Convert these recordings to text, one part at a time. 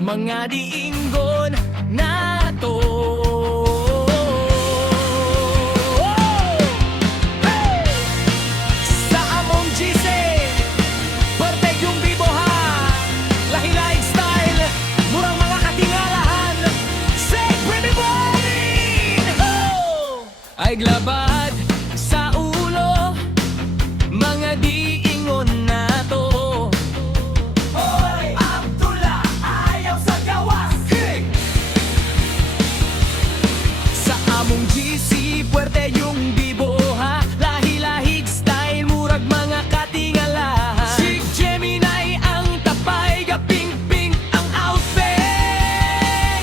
mga diinggon na to. Sa among GC, pertek yung bibohan, lahi-lahing style, murang mga katingalahan. Say, pretty morning! Ay glabad sa ulo, mga diingon na to. Hoy, Abdullah, ayaw sa gawas! Hey! Sa among GC, puwerte yung biboha, lahi-lahig style, murag mga katingalahan. Si Gemini ang tapay, gaping-ping ang outfit.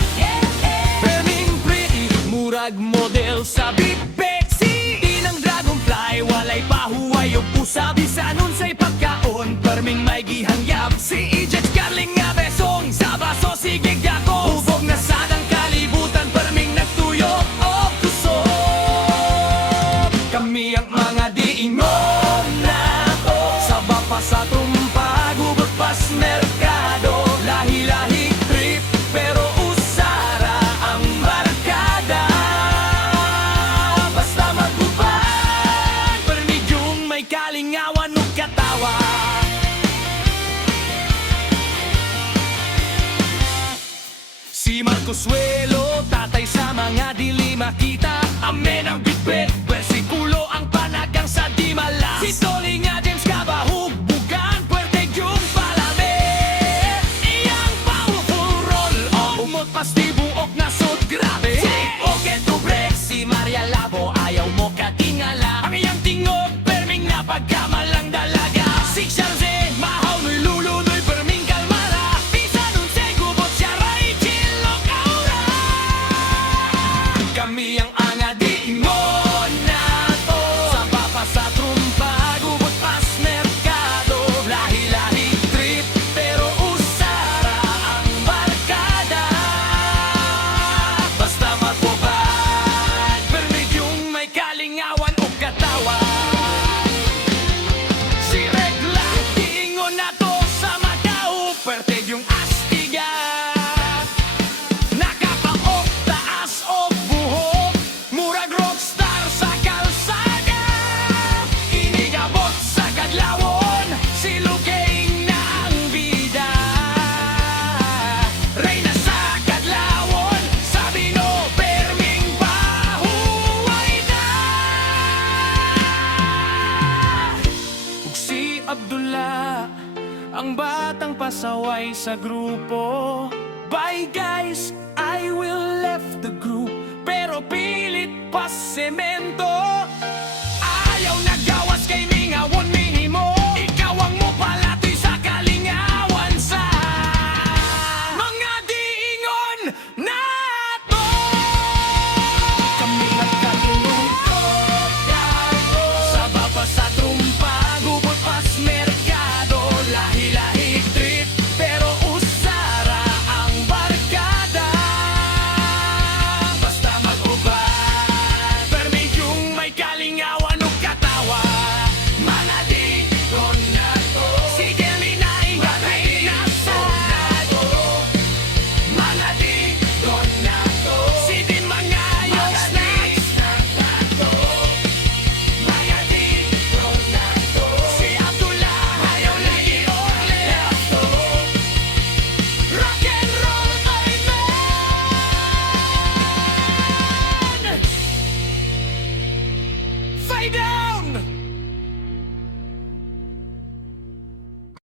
Perming pretty, murag model sa big pexy. Inang dragonfly, walay pahuway o pusa, bisan unsay pagkaon, perming may gihangyap. Si Egypt Carling nga besong, sa baso sige gako. Hubog na sadang kalibutan, perming nagtuyo o kusog. Kami ang mga diingon na to, saba pa sa tumpa, gugot pas merkado. Lahi-lahi trip, pero usara ang barkada. Basta magubad, permig yung may kalingawan o katawa. Si Marcos Suelo, tatay sa mga dili makita. Amen ang bitbit, bersikulo ang panagang sa di mala. Si Toli nga James Cabahug, bugan, puwerte yung palamit. Iyang powerful roll, umot pasti buok na sud, grabe. Okay to break, si Maria Labo, ayaw mo katingala. Ang iyang tingog, perming na pagkamalang dalaga. Si Charze, mahaw no'y lulo, no'y perming kalmara. Pisa nun se gubot siya, ray chilok aura. Kami ang anga diingon na to, saba pa sa trumpa, gubot pas merkado. Lahi-lahi trip, pero usara ang barkada. Basta magpubad, permig yung may kalingawan o katawan. Si Regla, diingon na to sa Macau, perte yung astiga. Nakapaok, taas o buhok, murag rockstar sa kalsada. Inigabot sa kadlawon, si Lugaing na ang bida. Reyna sa kadlawon, sabi no, perming pahuway na. Ug si Abdullah, ang batang pasaway sa grupo. Bye guys, I will left the group, pero pilit pa semento. Ayaw nagawas kay mingawon minimo, ikaw ang mo palatoy sa kalingawan sa mga diingon na to. Kami nagkalungkot, saba pa sa trumpa, gubot pas merkado. Lahi-lahi trip, pero usara ang barkada. Basta mag-ubad, permig yung may kalingawan o katawa. Mga diingon na to, si Gemini nga rin nasonado. Mga diingon na to, si Din Mangayos next na tato. Mga diingon na to, si Abdullah ayaw na i-orleato. Rock and roll ay man! Fade down!